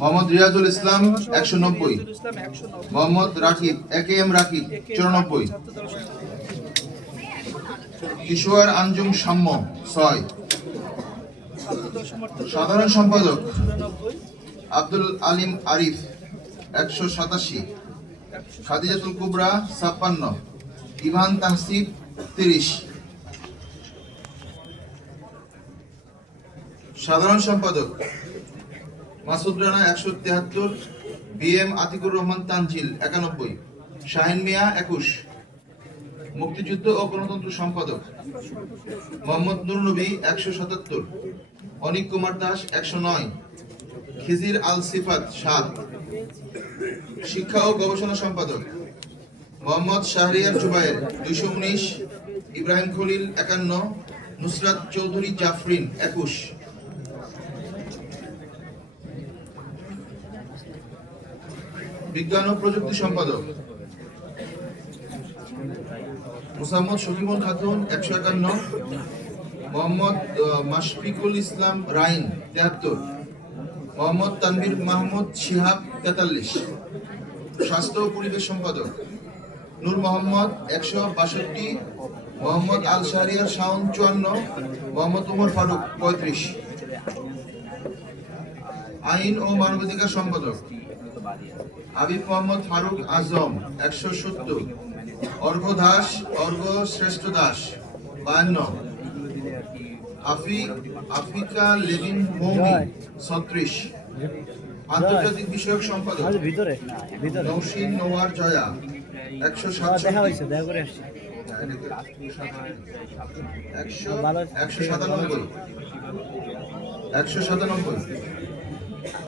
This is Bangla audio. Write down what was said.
মোহাম্মদ রিয়াজুল ইসলাম একশো নব্বই Mohammad Rakib A K M Rakib চুরানব্বই। কিশোর আঞ্জুম সাম্য ছয়। সাধারণ সম্পাদক আব্দুল আলিম আরিফ একশো সাতাশি। খাদিজাতুল কুবরা ছাপ্পান্ন। ইভান তাহসিব তিরিশ। সাধারণ সম্পাদক মাসুদ রানা একশো তেহাত্তর, বি এম আতিকুর রহমান তানজিল একানব্বই, শাহিন মিয়া একুশ, মুক্তিযুদ্ধ ও গণতন্ত্র সম্পাদক মোহাম্মদ নুর নবী একশো সাতাত্তর, অনিক কুমার দাস একশো নয়, খিজির আল সিফাত সাত, শিক্ষা ও গবেষণা সম্পাদক মোহাম্মদ শাহরিয়ার জুবায়ের দুইশো উনিশ, ইব্রাহিম খলিল একান্ন, নুসরাত চৌধুরী জাফরিন একুশ। বিজ্ঞান ও প্রযুক্তি সম্পাদক। মোসাম্মদ শকিবুল খাতুন, একশো একান্ন। মোহাম্মদ মাশফিকুল ইসলাম রাইন তেহাত্তর মোহাম্মদ তানভীর মাহমুদ শিহাব, তেতাল্লিশ। স্বাস্থ্য ও পরিবেশ সম্পাদক। নূর মোহাম্মদ, একশো বাষট্টি। মোহাম্মদ আল শাহরিয়ার শাওন, চুয়ান্ন। মোহাম্মদ উমর ফারুক, পঁয়ত্রিশ। আইন ও মানবাধিকার সম্পাদক। আবিব মোহাম্মদ ফারুক আজম একশো সত্তর। অর্ঘ দাস অর্ঘ শ্রেষ্ঠ দাস বায়ান্ন। আফি আফ্রিকা লেভিন মৌমি ছত্রিশ। আন্তর্জাতিক বিষয়ক সম্পাদক ভিতরে নৌসিন নোয়ার জয়া একশো দেখা সাতষট্টি একশো সাতানব্বই। একশো সাতানব্বই।